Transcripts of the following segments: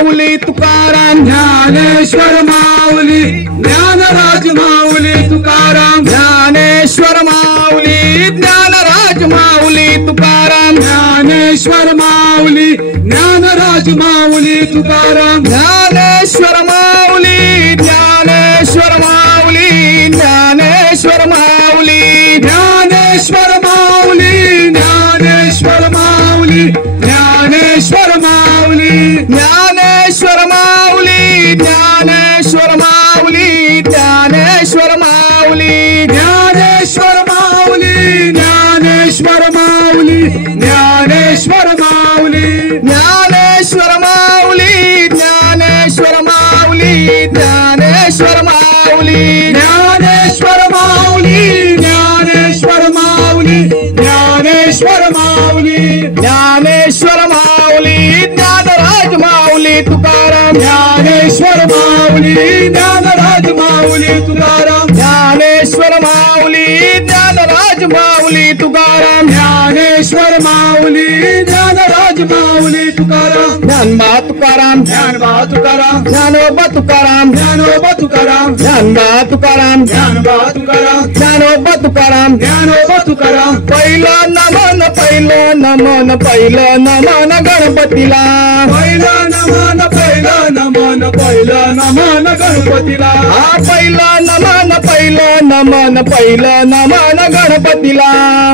माऊली तुकाराम ज्ञानेश्वर माऊली ज्ञानराज माऊली तुकाराम ज्ञानेश्वर माऊली ज्ञानराज माऊली तुकाराम ज्ञानेश्वर माऊली ज्ञानराज माऊली तुकाराम ज्ञानेश्वर माऊली ज्ञानेश्वर माऊली ज्ञानेश्वर माऊली ज्ञानेश्वर माऊली ज्ञानेश्वर माऊली ज्ञानेश्वर माऊली ज्ञानेश्वर माऊली ज्ञानेश्वर माऊली ज्ञानेश्वर माऊली ज्ञानेश्वर माऊली ज्ञानेश्वर माऊली ज्ञानेश्वर माऊली ज्ञानेश्वर माऊली ज्ञानेश्वर माऊली ज्ञानेश्वर माऊली ज्ञानेश्वर माऊली ज्ञानेश्वर माऊली ज्ञानेश्वर माऊली ज्ञानेश्वर माऊली ज्ञानराज माऊली तुकाराम ज्ञानेश्वर माऊली ज्ञानराज माऊली तुकाराम ज्ञानेश्वर माऊली ज्ञानराज माऊली तुकाराम ज्ञानेश्वर माऊली ज्ञानराज माऊली तुकाराम ज्ञानबा तुकाराम ज्ञानबा तुकाराम ज्ञानोबा तुकाराम ज्ञानोबा तुकाराम ज्ञानबा तुकाराम ज्ञानबा तुकाराम ज्ञानोबा तुकाराम ज्ञानोबा तुकाराम पहिलं नमन पहिलं नमन पहिलं नमन गणपतीला पहिला नमन पहिला नमन पहिला नमन गणपतीला हा पहिलं नमन पहिलं नमन पहिलं नमन गणपतीला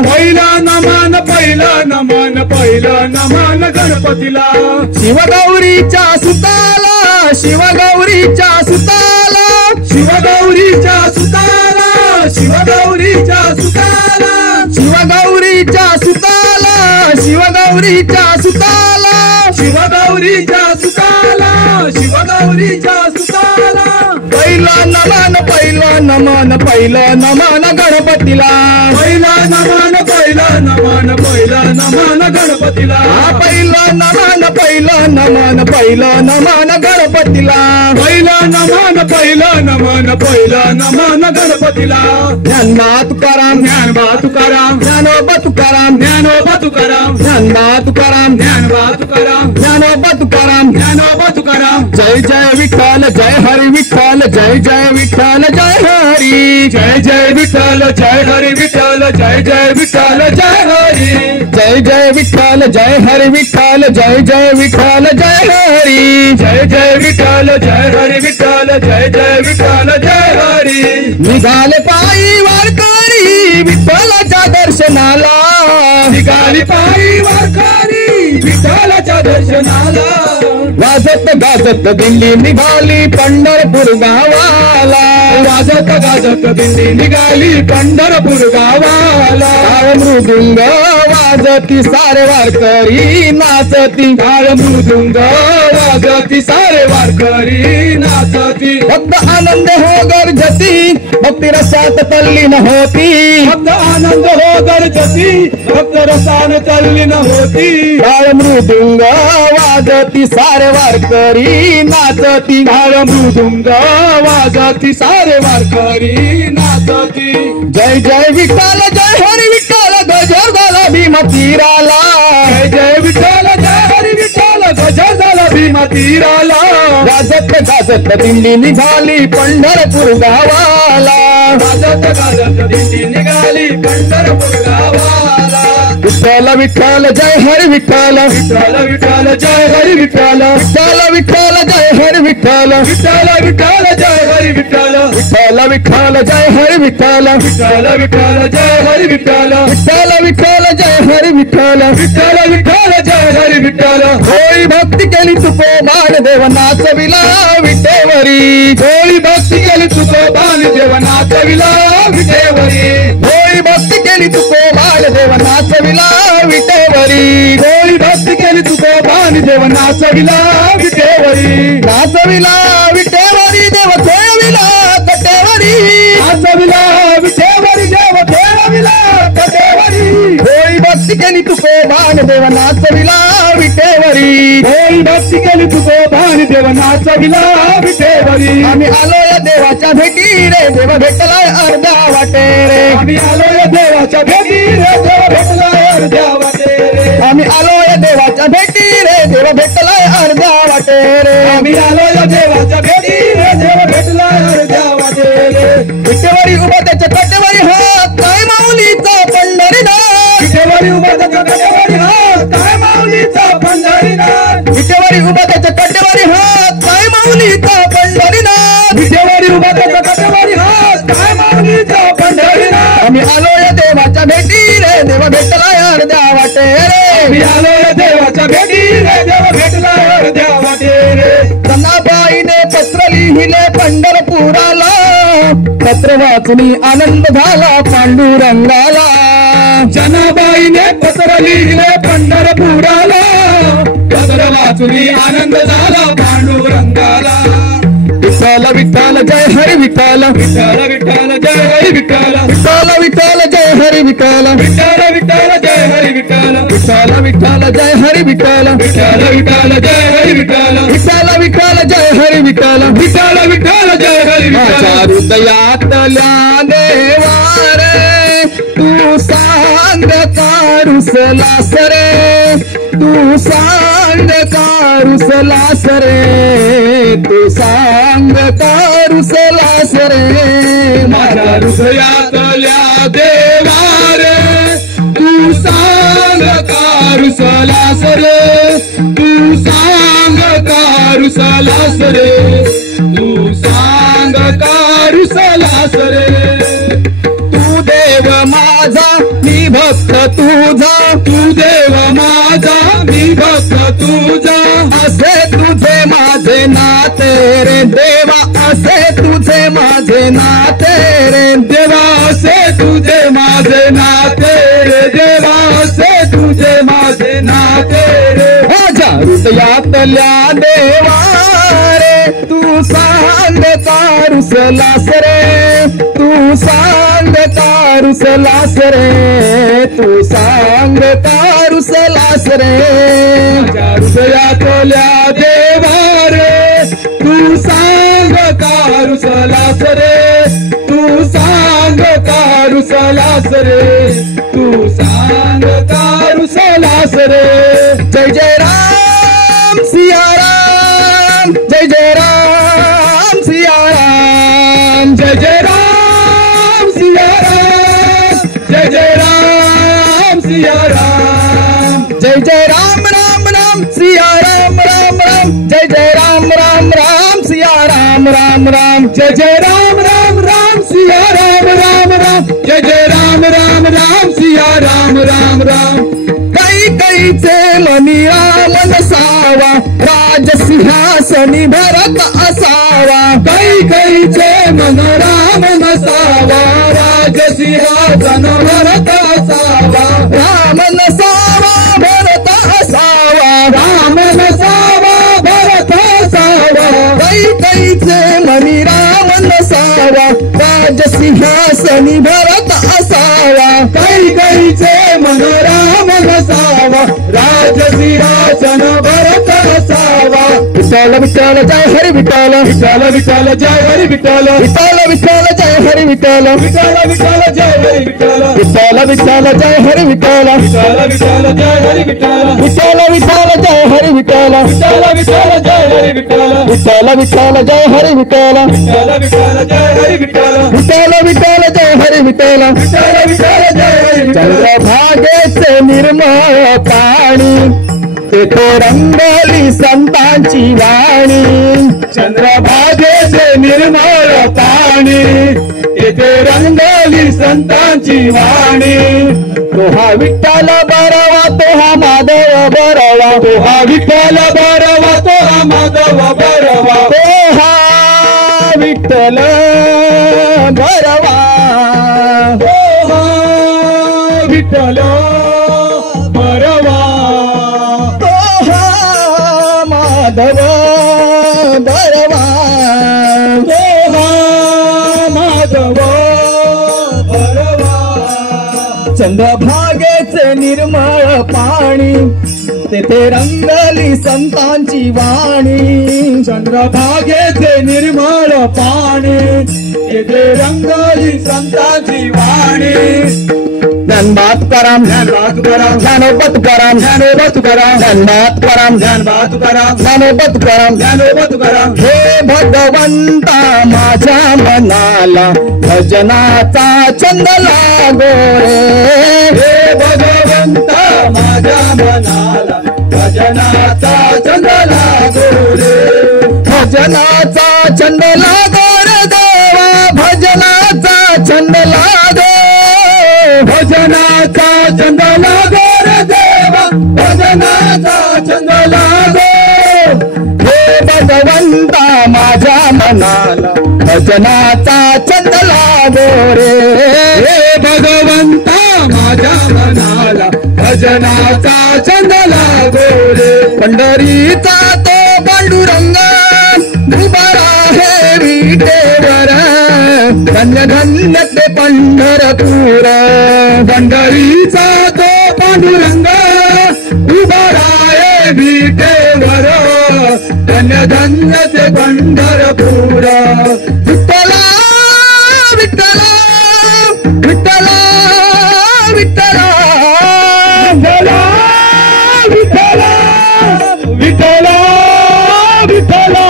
पहिला नमन पहिला नमन पहिला नमन गणपतीला शिवगौरीच्या सुताला शिवगौरीच्या सुताला शिवगौरीच्या सुताला शिवगौरीच्या सुताला शिवगौरीच्या सुताला शिवगौरीच्या सुताला शिवगौरीच्या सुताला शिवगौरीच्या सुताला पहिलं नमन पहिलं नमन पहिलं नमन गणपतीला पहिला नमन पहिला नमन पहिला नमन गणपतीला हा पहिलं नमन पहिलं नमन पहिलं नमन गणपतीला पहिला नमन पहिला नमन पहिला नमन गणपतीला ज्ञानबा तुकाराम ज्ञानबा तुकाराम ज्ञानोबा तुकाराम ज्ञानोबा तुकाराम ज्ञानबा तुकाराम ज्ञानबा तुकाराम ज्ञानोबा तुकाराम ज्ञानोबा तुकाराम जय जय विठ्ठल जय हरी विठ्ठल जय जय विठ्ठल जय हरी जय जय विठ्ठल जय हरी विठ्ठल जय जय विठ्ठल जय हरी जय जय विठ्ठल जय हरी विठ्ठल जय जय विठ्ठल जय हरी जय जय विठ्ठल जय हरी विठ्ठल जय जय विठ्ठल जय हरी निघाले पायी वारकरी विठ्ठलाच्या दर्शनाला निघाली पायी वारकरी विठ्ठलाच्या दर्शनाला वाजत गाजत दिंडी निघाली पंढरपूर गावाला वाजत गाजत दिंडी निघाली पंढरपूर गावाला टाळ मृदुंग वाजती सारे वारकरी नाचती टाळ मृदुंग वाजती सारे वारकरी नाचती भक्त आनंद हो गर्जती भक्ती रसात तल्लीन होती भक्त आनंद हो गरजती भक्त रसान तल्लीन होती टाळ मृदुंग वाजती सारे वारकरी नाचती टाळ मृदुंग वाजती सारे वारकरी नाचती जय जय विठ्ठल जय हरी विठ्ठल गजर झाला भीमा तीराला जय जय विठ्ठल जय हरी विठ्ठल गजर झाला भीमा तीराला गाजत गाजत दिंडी निघाली पंढरपूर गावाला गाजत गाजत दिंडी निघाली पंढरपूर गावाला विठ्ठल विठ्ठल जय हरी विठ्ठल विठ्ठल विठ्ठल जय हरी विठ्ठल विठ्ठल विठ्ठल जय हरी विठ्ठल विठ्ठल विठ्ठल जय हरी विठ्ठल विठ्ठल विठ्ठल जय हरी विठ्ठल विठ्ठल विठ्ठल जय हरी विठ्ठल विठ्ठल विठ्ठल जय हरी विठ्ठल विठ्ठल विठ्ठल जय हरी विठ्ठल होळी भक्ती केली तुकोबान देव नाचविला विटेवरी होळी भक्ती केली तुकोबान देव नाचविला विटेवरी होळी भक्ती केली तुकोबान देव नाचविला विटेवरी होळी भक्ती केली तुकोबान देव नाचविला विटेवरी नाचविला विटेवरी देव खेळविला कटेवरी नाचविला विटेवरी देव खेळविला कटेवरी होळी भक्ती केली तुकोबान देव नाचविला विटेवरी होळी भक्ती केली तुकोबान देव नाचविला विटेवरी आम्ही आलो या देवाच्या भेटी रे देव भेटलाय अर्ध्या वाटे रे आम्ही आलो या देवाच्या भेटी रे देव भेटला अर्ध्या वाटे रे आम्ही आलो या देवाच्या भेटी रे देव भेटलाय अर्ध्या वाटे रे आम्ही आलो या देवाच्या भेटी रे देव भेटला अर्ध्या वाटे रे विटेवरी उभा त्याच्या कटेवरी हात काय माऊलीचा पंढरीनाथ विटेवरी उभा त्याच्या कटेवरी हात काय माऊलीचा पंढरीनाथ विटेवरी उभा त्याच्या कटेवरी हात काय माऊलीचा पंढरीनाथ विटेवरी उभा त्याच्या कटेवरी हात काय माऊलीचा पंढरीनाथ आम्ही आलो या देवाच्या भेटी रे देव भेटलाय अर्ध्या वाटे आम्ही रे आलो या देवाच्या भेटी रे देव भेटला अर्ध्या वाटे रे जनाबाईने पत्र लिहिले पंढरपुराला पत्र वाचून आनंद झाला पांडुरंगाला जनाबाईने पत्र लिहिले पंढरपुराला पत्र वाचून आनंद झाला पांडुरंगाला विठ्ठल विठ्ठल जय हरी विठ्ठल विठ्ठल विठ्ठल जय हरी विठ्ठल विठ्ठल विठ्ठल जय हरी विठ्ठल विठ्ठल विठ्ठल जय हरी विठ्ठल विठ्ठल विठ्ठल जय हरी विठ्ठल विठ्ठल विठ्ठल जय हरी विठ्ठल विठ्ठल विठ्ठल जय हरी विठ्ठल विठ्ठल विठ्ठल जय हरी माझ्या विठ्ठल हृदयातल्या देवा रे तू सांग का रुसलास रे तू सांग का रुसलास रे तू सांग का रुसलास रे माझ्या हृदयातल्या देवा रे तू सांग का रुसलास रे तू सांग का रुसलास रे तू सांग का रुसलास रे तू देव माझा मी भक्त तुझा तू देव माझा मी भक्त तुझा असे तुझे माझे नाते रे देवा असे तुझे माझे नाते रे देवा असे तुझे माझे नाते रे देवा असे तुझे माझे नाते रे माझ्या हृदयातल्या देवा रे तू सांग का रुसलास रे तू सांग का रुसलास रे तू सांग का रुसलास रे माझ्या हृदयातल्या देवा रे तू सांग का रुसलास रे तू सांग का रुसलास रे तू सांग का रुसलास रे जय जय राम सिया राम जय जय राम सिया राम जय जय राम सिया राम जय जय राम सिया राम जय जय राम राम राम सिया राम राम राम जय जय राम राम राम सिया राम राम राम जय जय राम राम राम सिया राम राम राम जय जय राम राम राम सिया राम राम राम कैकईचे मनी राम नसावा राजसिंहासनी भरत असावा कैकईचे मन राम नसावा राजसिंहासन भरत असावा राम नसावा भरत असावा राम नसावा भरत असावा कैकईचे मनी राम नसावा राजसिंहासनी भरत असावा कैकईचे मन राम नसावा राजसिंहासन भरत असावा विठ्ठल विठ्ठल जय हरी विठ्ठल विठ्ठल विठ्ठल जय हरी विठ्ठल विठ्ठल विठ्ठल जय हरी विठ्ठल विठ्ठल विठ्ठल जय हरी विठ्ठल विठ्ठल विठ्ठल जय हरी विठ्ठल विठ्ठल विठ्ठल जय हरी विठ्ठल विठ्ठल विठ्ठल जय हरी विठ्ठल विठ्ठल विठ्ठल जय हरी विठ्ठल विठ्ठल विठ्ठल जय हरी विठ्ठल विठ्ठल विठ्ठल जय हरी विठ्ठल विठ्ठल विठ्ठल जय हरी विठ्ठल विठ्ठल विठ्ठल जय हरी विठ्ठल चंद्रभागेचे निर्मळ पाणी तेथे रंगली संतांची वाणी चंद्रभागेचे निर्मळ पाणी येथे रंगली संतांची वाणी तो हा विठ्ठल बरवा तो हा माधव बरवा तो हा विठ्ठल बरवा तो हा माधव बरवा तो हा विठ्ठल बरवा तो हा विठ्ठल बरवा तो हा माधव बरवा तो हा माधव बरवा चंद्रभागेचे निर्मळ पाणी तेथे रंगली संतांची वाणी चंद्रभागेचे निर्मळ पाणी येथे रंगली संतांची वाणी ज्ञानोबा तुकाराम ज्ञानोबा तुकाराम ज्ञानोबा तुकाराम ज्ञानोबा तुकाराम ज्ञानोबा तुकाराम ज्ञानोबा तुकाराम ज्ञानोबा तुकाराम ज्ञानोबा तुकाराम हे भगवंता माझ्या मनाला भजनाचा छंद लागो रे हे भगवंता माझ्या मनाला भजनाचा छंद लागो रे भजनाचा छंद लागो रे देवा भजनाचा छंद लागो भजनाचा छंद लागो रे देवा भजनाचा छंद लागो हे भगवंता माझ्या मनाला भजनाचा छंद लागो रे हे भगवंता माझ्या मनाला भजनाचा छंद लागो रे पंढरीचा तो पांडुरंग उभारा हे विटेवर धन्य धन्य ते पंढरपूर पंढरीचा तो पांडुरंग उभारा हे विटेवर धन्य धन्य ते पंढरपूर विठ्ठला विठ्ठला विठ्ठला विठ्ठला विठ्ठला विठ्ठला विठ्ठला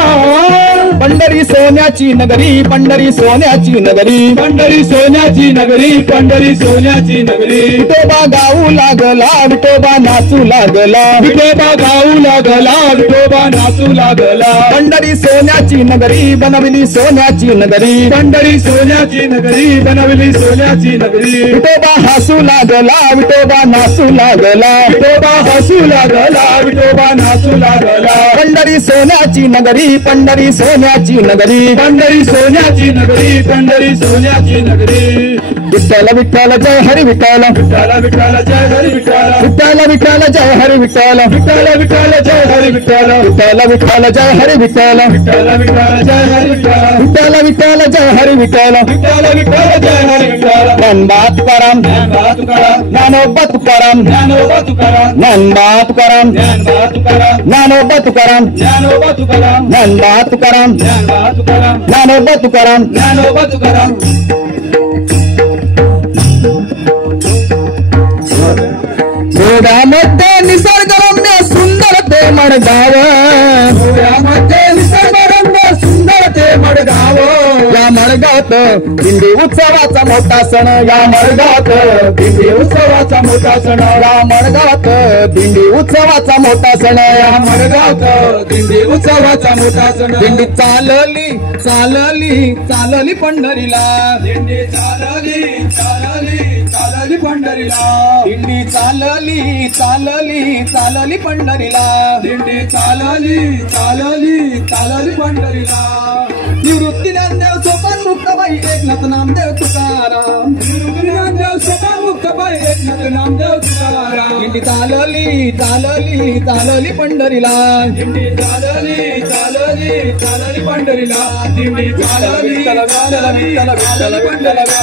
पंढरी सोन्याची नगरी पंढरी सोन्याची नगरी पंढरी सोन्याची नगरी पंढरी सोन्याची नगरी विठोबा गाऊ लागला विठोबा नाचू लागला विठोबा गाऊ लागला विठोबा नाचू लागला पंढरी सोन्याची नगरी बनवली सोन्याची नगरी पंढरी सोन्याची नगरी बनवली सोन्याची नगरी विठोबा हसू लागला विठोबा नाचू लागला विठोबा हसू लागला विठोबा नाचू लागला पंढरी सोन्याची नगरी पंढरी सोन्याची नगरी पंढरी सोन्याची नगरी पंढरी सोन्याची नगरी विठ्ठल विठ्ठल जय हरी विठ्ठल विठ्ठल विठ्ठल जय हरी विठ्ठल विठ्ठल विठ्ठल जय हरी विठ्ठल विठ्ठल विठ्ठल जय हरी विठ्ठल विठ्ठल विठ्ठल जय हरी विठ्ठल विठ्ठल विठ्ठल जय हरी विठ्ठल विठ्ठल विठ्ठल जय हरी विठ्ठल विठ्ठल विठ्ठल जय हरी विठ्ठल ज्ञानोबा तुकाराम ज्ञानोबा तुकाराम ज्ञानोबा तुकाराम ज्ञानोबा तुकाराम ज्ञानोबा तुकाराम ज्ञानोबा तुकाराम ज्ञानोबा तुकाराम ज्ञानोबा तुकाराम ज्ञानोबा तुकाराम ज्ञानोबा तुकाराम ज्ञानोबा तुकाराम ज्ञानोबा तुकाराम गोव्यामध्ये निसर्गरम्य सुंदर ते मडगाव गोव्यामध्ये निसर्गरम्य सुंदर ते मडगाव या मडगावात दिंडी उत्सवाचा मोठा सण या मडगावात दिंडी उत्सवाचा मोठा सण या मडगावात दिंडी उत्सवाचा मोठा सण या मडगावात दिंडी उत्सवाचा मोठा सण दिंडी चालली चालली चालली पंढरीला दिंडी चालली चालली चालली पंढरीला दिंडी चालली चालली चालली पंढरीला दिंडी चालली चालली चालली पंढरीला निवृत्ती ज्ञानदेव सोपान मुक्ताबाई एकनाथ नामदेव तुकाराम ज्ञानदेव सोपान मुक्ताबाई एकनाथ नामदेव तुकाराम दिंडी चालली चालली चालली पंढरीला दिंडी चालली चालली चालली पंढरीला दिंडी चालली चालली चालली पंढरीला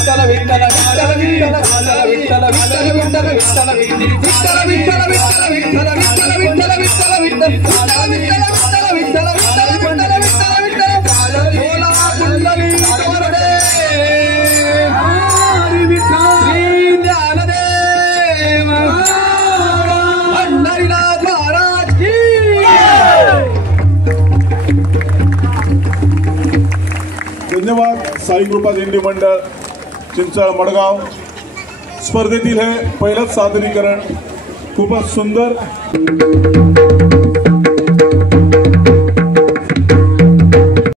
धन्यवाद साई कृपा दिंडी मंडळ चिंचाळ मडगाव स्पर्धेतील हे पहिलंच सादरीकरण खूपच सुंदर।